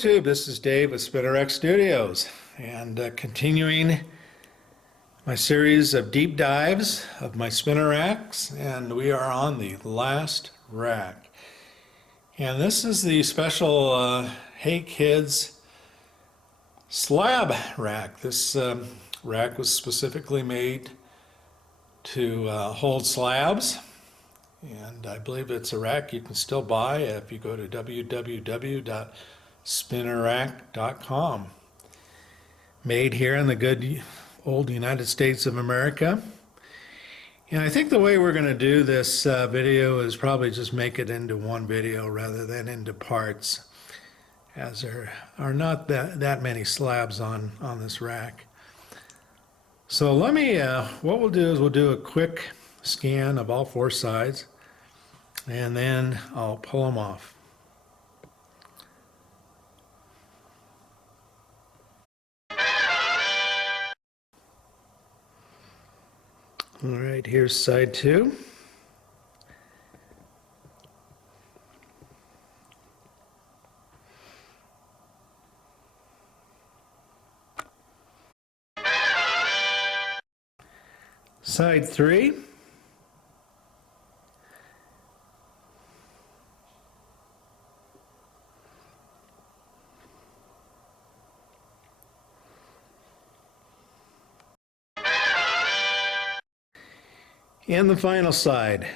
YouTube, this is Dave with SpinnerX Studios, and continuing my series of deep dives of my spinner racks, and we are on the last rack. And this is the special Hey Kids slab rack. This rack was specifically made to hold slabs, and I believe it's a rack you can still buy if you go to www.spinnerrack.com. Made here in the good old United States of America. And I think the way we're going to do this video is probably just make it into one video rather than into parts, as there are not that many slabs on this rack. So let me, what we'll do is we'll do a quick scan of all four sides, and then I'll pull them off. All right, here's side two. Side three. And the final side.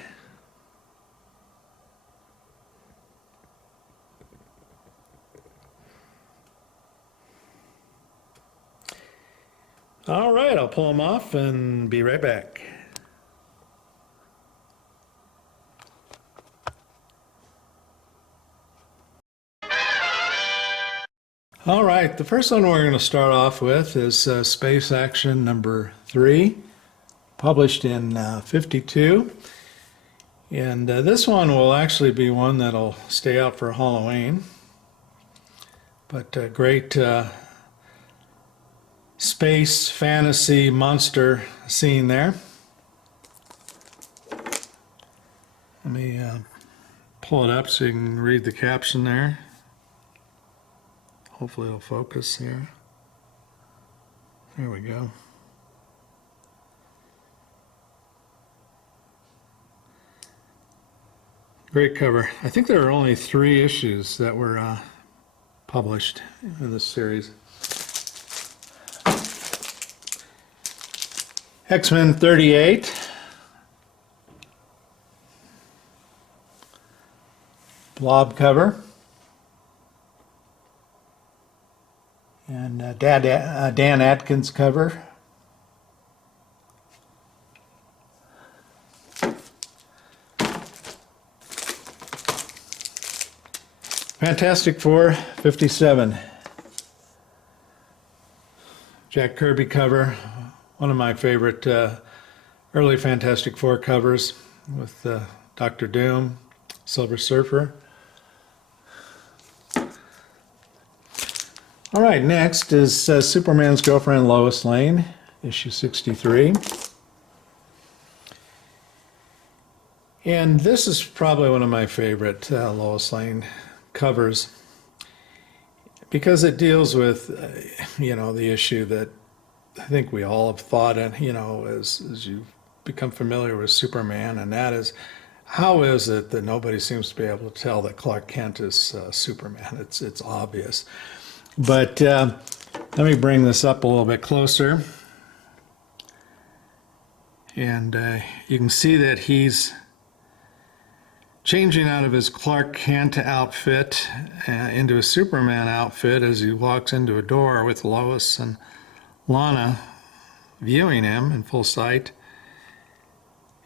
All right, I'll pull them off and be right back. All right, the first one we're going to start off with is Space Action number 3, published in '52. And this one will actually be one that'll stay out for Halloween. But great space fantasy monster scene there. Let me pull it up so you can read the caption there. Hopefully it'll focus here. There we go. Great cover. I think there are only 3 issues that were published in this series. X-Men 38. Blob cover. And Dan Atkins cover. Fantastic Four 57. Jack Kirby cover. One of my favorite early Fantastic Four covers with Dr. Doom, Silver Surfer. All right, next is Superman's girlfriend Lois Lane, issue 63. And this is probably one of my favorite Lois Lane covers, because it deals with, the issue that I think we all have thought, and as you become familiar with Superman, and that is, how is it that nobody seems to be able to tell that Clark Kent is Superman? It's obvious. But let me bring this up a little bit closer, and you can see that he's changing out of his Clark Kent outfit into a Superman outfit as he walks into a door with Lois and Lana viewing him in full sight.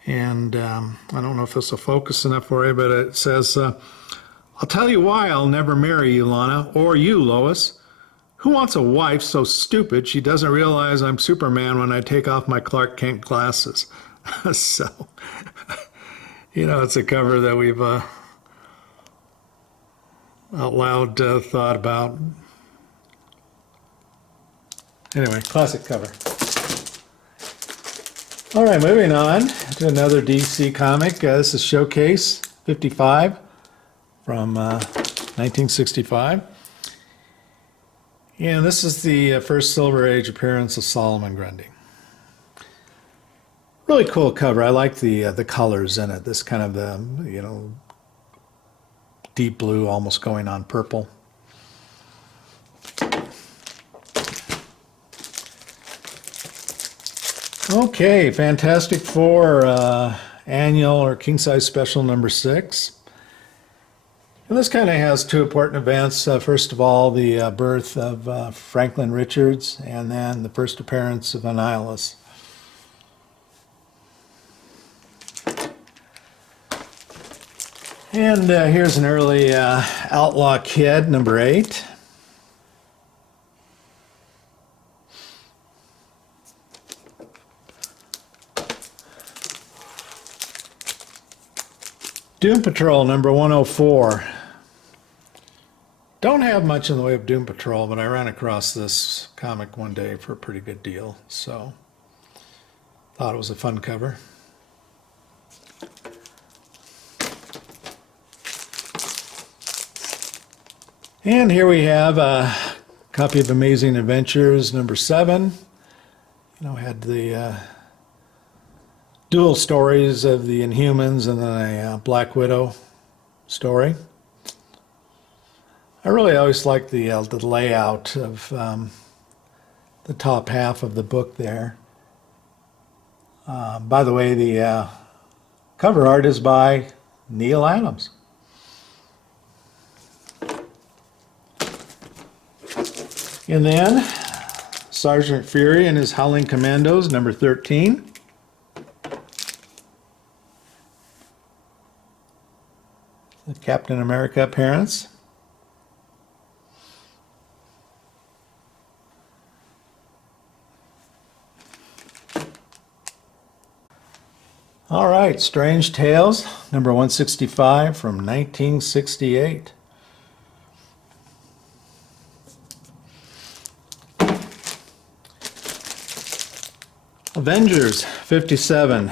And I don't know if this will focus enough for you, but it says, I'll tell you why I'll never marry you, Lana, or you, Lois. Who wants a wife so stupid she doesn't realize I'm Superman when I take off my Clark Kent glasses? So, it's a cover that we've out loud thought about. Anyway, classic cover. All right, moving on to another DC comic. This is Showcase 55 from 1965. And this is the first Silver Age appearance of Solomon Grundy. Really cool cover. I like the colors in it. This kind of deep blue, almost going on purple. Okay, Fantastic Four annual or king size special number 6. And this kind of has two important events. First of all, the birth of Franklin Richards, and then the first appearance of Annihilus. And here's an early Outlaw Kid, number 8. Doom Patrol, number 104. Don't have much in the way of Doom Patrol, but I ran across this comic one day for a pretty good deal, so thought it was a fun cover. And here we have a copy of Amazing Adventures, number 7. Had the dual stories of the Inhumans and then a Black Widow story. I really always like the layout of the top half of the book there. By the way, the cover art is by Neil Adams. And then Sergeant Fury and his Howling Commandos, number 13. The Captain America appearance. All right, Strange Tales, number 165 from 1968. Avengers 57,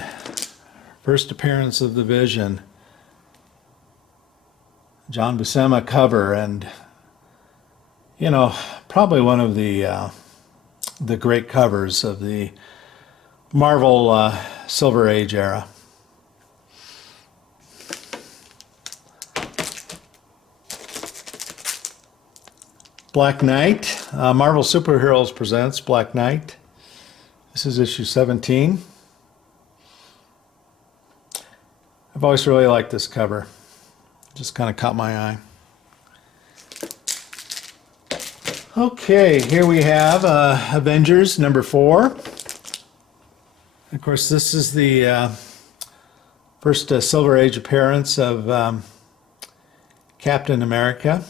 first appearance of the Vision. John Buscema cover, and probably one of the great covers of the Marvel Silver Age era. Black Knight, Marvel Superheroes presents Black Knight. This is issue 17. I've always really liked this cover. Just kind of caught my eye. Okay, here we have Avengers number 4. Of course, this is the first Silver Age appearance of Captain America.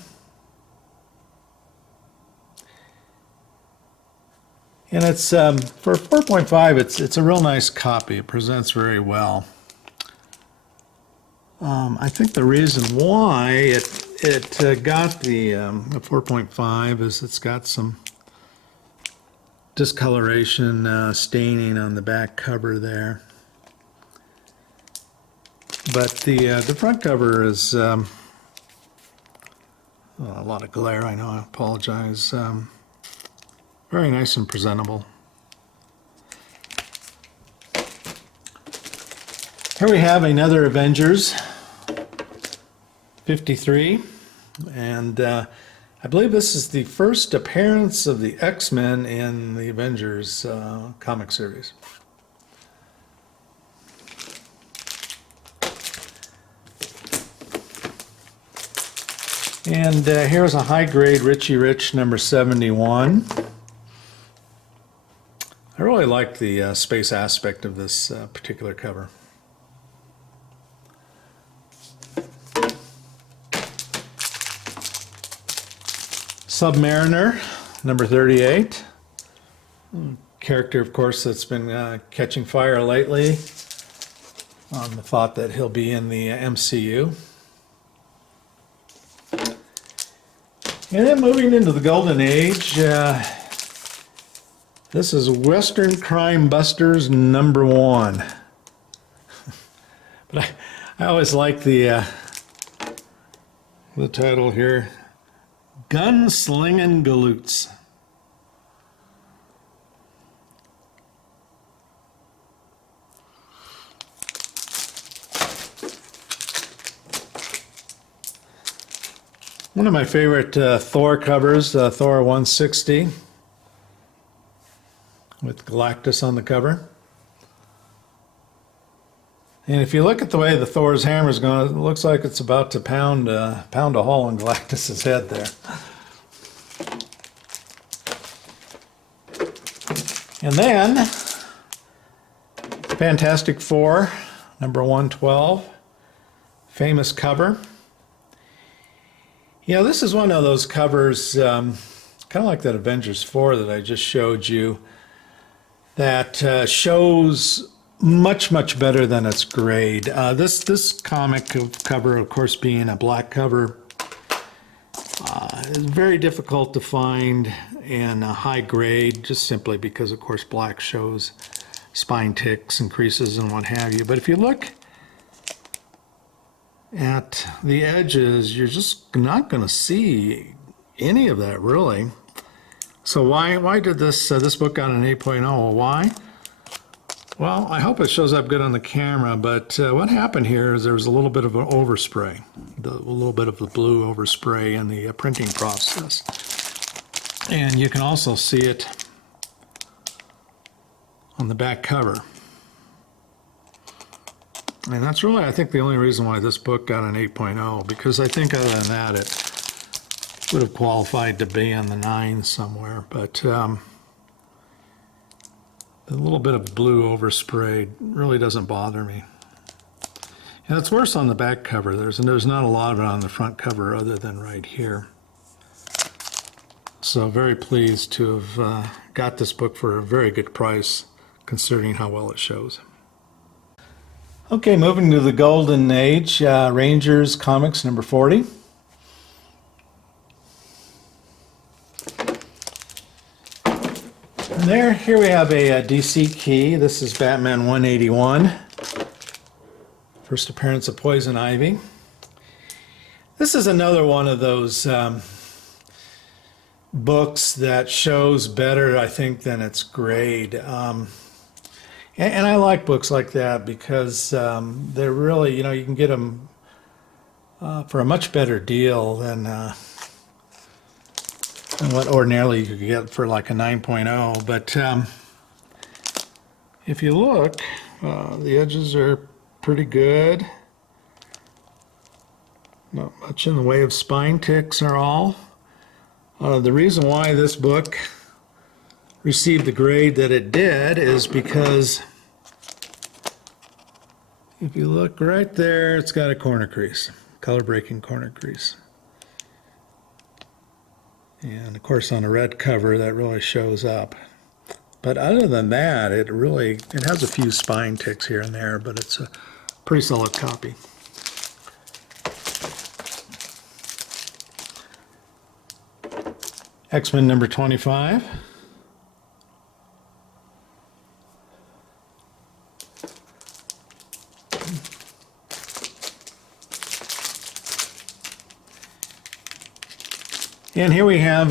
And it's for 4.5. It's a real nice copy. It presents very well. I think the reason why it got the 4.5 is it's got some discoloration, staining on the back cover there. But the front cover is a lot of glare. I know. I apologize. Very nice and presentable. Here we have another Avengers 53, and I believe this is the first appearance of the X-Men in the Avengers comic series. And here's a high-grade Richie Rich number 71. I really like the space aspect of this particular cover. Submariner, number 38. Character, of course, that's been catching fire lately on the thought that he'll be in the MCU. And then moving into the Golden Age, this is Western Crime Busters number 1. But I always like the title here. Gunslingin' Galoots. One of my favorite Thor covers, Thor 160, with Galactus on the cover. And if you look at the way the Thor's hammer is going, it looks like it's about to pound a hole in Galactus's head there. And then, Fantastic Four, number 112, famous cover. You know, this is one of those covers, kind of like that Avengers 4 that I just showed you, that shows much, much better than its grade. This comic cover, of course, being a black cover, is very difficult to find in a high grade, just simply because, of course, black shows spine ticks and creases and what have you. But if you look at the edges, you're just not going to see any of that, really. So why did this book got an 8.0? Well, why? Well, I hope it shows up good on the camera, but what happened here is there was a little bit of an overspray, a little bit of the blue overspray in the printing process. And you can also see it on the back cover. And that's really, I think, the only reason why this book got an 8.0, because I think other than that, it would have qualified to be in the 9 somewhere. But a little bit of blue overspray really doesn't bother me. And it's worse on the back cover. There's not a lot of it on the front cover other than right here. So very pleased to have got this book for a very good price, considering how well it shows. Okay, moving to the Golden Age, Rangers Comics number 40. And here we have a DC key. This is Batman 181. First appearance of Poison Ivy. This is another one of those books that shows better, I think, than its grade. And I like books like that because they're really, you know, you can get them for a much better deal than what ordinarily you could get for like a 9.0. But if you look, the edges are pretty good. Not much in the way of spine ticks are all. The reason why this book received the grade that it did is because if you look right there, it's got a corner crease, color breaking corner crease. And of course on a red cover that really shows up. But other than that, it has a few spine ticks here and there, but it's a pretty solid copy. X-Men number 25. And here we have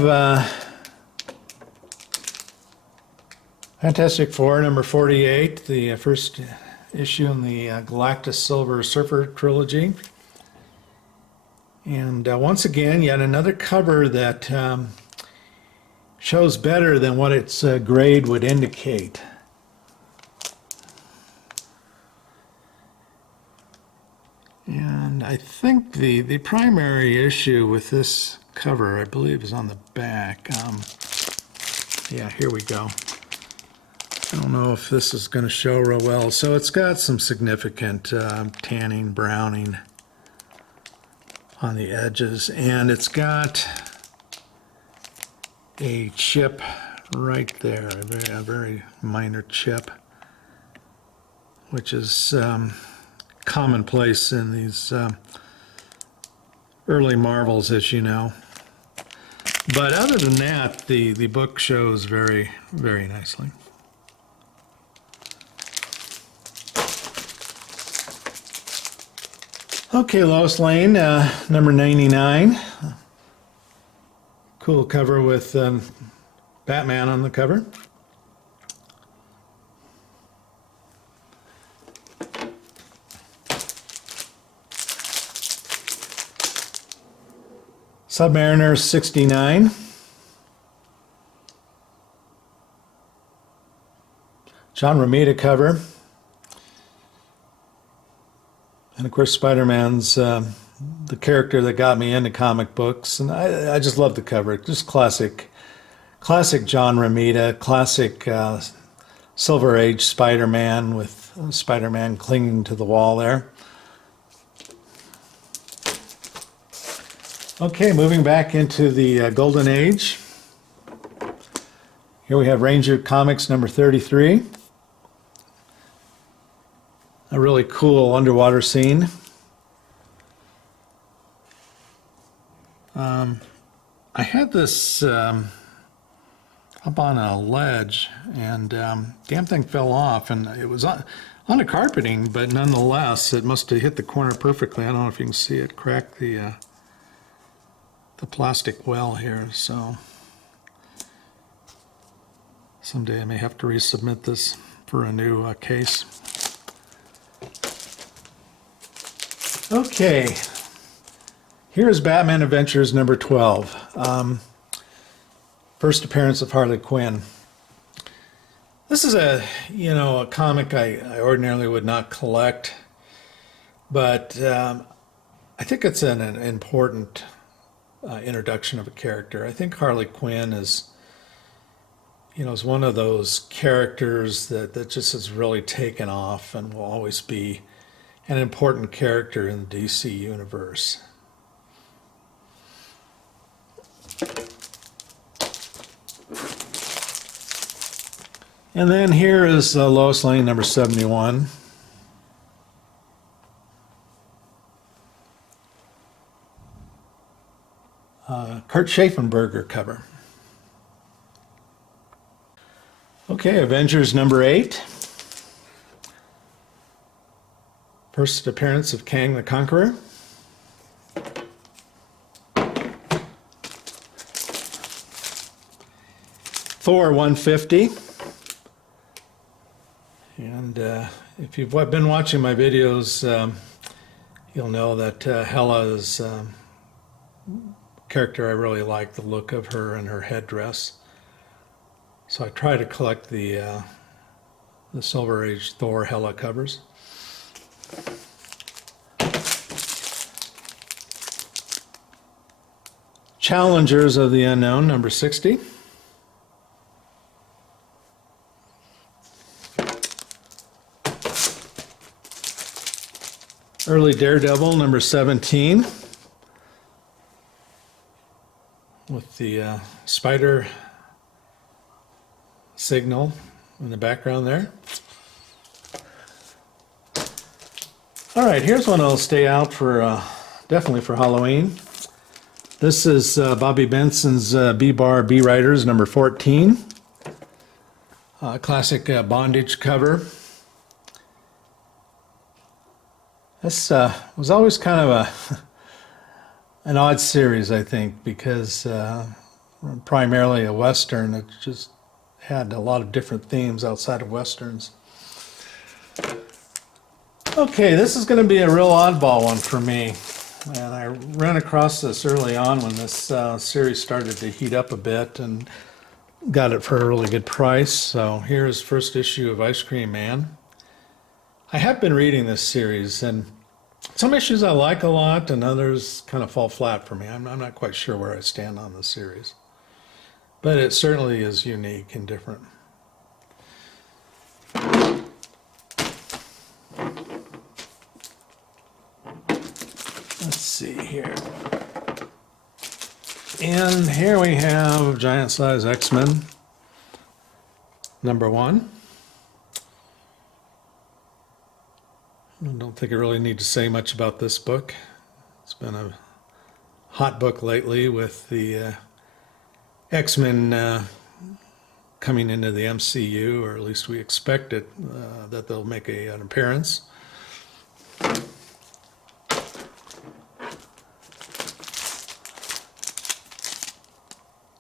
Fantastic Four number 48, the first issue in the Galactus Silver Surfer trilogy. And once again, yet another cover that shows better than what its grade would indicate. And I think the primary issue with this cover, I believe, is on the back. Yeah, here we go. I don't know if this is going to show real well. So it's got some significant tanning, browning on the edges, and it's got a chip right there, a very minor chip, which is commonplace in these early Marvels, as you know. But other than that, the book shows very, very nicely. Okay, Lois Lane, number 99. Cool cover with Batman on the cover. Submariner 69. John Romita cover. And of course, Spider-Man's the character that got me into comic books. And I just love the cover. Just classic John Romita, classic Silver Age Spider-Man with Spider-Man clinging to the wall there. Okay, moving back into the Golden Age. Here we have Ranger Comics number 33. A really cool underwater scene. I had this up on a ledge, and damn thing fell off, and it was on the carpeting, but nonetheless, it must have hit the corner perfectly. I don't know if you can see it, cracked the plastic well here, so someday I may have to resubmit this for a new case. Okay, here's Batman Adventures number 12. First appearance of Harley Quinn. This is a comic I ordinarily would not collect, but I think it's an important introduction of a character. I think Harley Quinn is one of those characters that just has really taken off and will always be an important character in the DC universe. And then here is Lois Lane number 71. Kurt Schaffenberger cover. Okay, Avengers number 8. First appearance of Kang the Conqueror. Thor 150. And if you've been watching my videos, you'll know that Hela is a character I really like, the look of her and her headdress. So I try to collect the Silver Age Thor Hela covers. Challengers of the Unknown, number 60. Early Daredevil, number 17. With the spider signal in the background there. All right, here's one that'll stay out for definitely for Halloween. This is Bobby Benson's B-Bar B-Writers number 14. Classic bondage cover. This was always kind of an odd series, I think, because primarily a Western. It just had a lot of different themes outside of Westerns. Okay, this is going to be a real oddball one for me. And I ran across this early on when this series started to heat up a bit and got it for a really good price. So here's first issue of Ice Cream Man. I have been reading this series, and some issues I like a lot and others kind of fall flat for me. I'm not quite sure where I stand on the series. But it certainly is unique and different. Let's see here. And here we have Giant Size X-Men number 1. I don't think I really need to say much about this book. It's been a hot book lately with the X-Men coming into the MCU, or at least we expect it, that they'll make an appearance.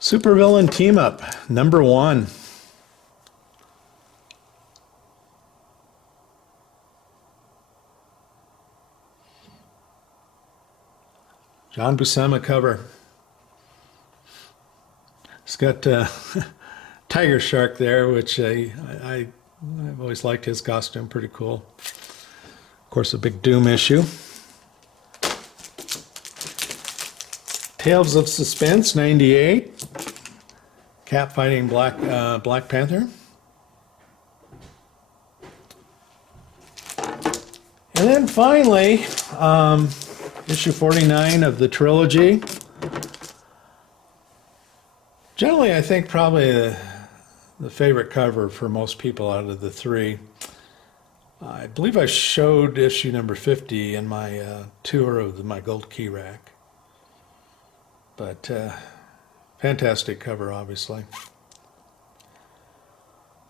Supervillain Team Up, number 1. John Buscema cover. It's got tiger shark there, which I've always liked his costume, pretty cool. Of course, a big Doom issue. Tales of Suspense, 98. Cap fighting Black Panther. And then finally, issue 49 of the trilogy. Generally, I think probably the favorite cover for most people out of the three. I believe I showed issue number 50 in my tour of my gold key rack. But fantastic cover, obviously.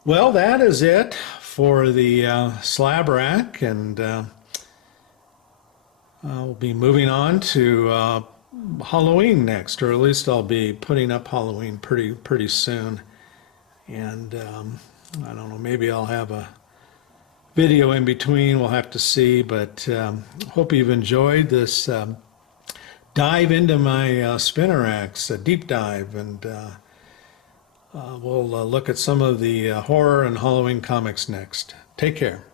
Well, that is it for the slab rack, and I'll be moving on to Halloween next, or at least I'll be putting up Halloween pretty soon. And I don't know, maybe I'll have a video in between, we'll have to see, but hope you've enjoyed this dive into my spinner racks, a deep dive, and we'll look at some of the horror and Halloween comics next. Take care.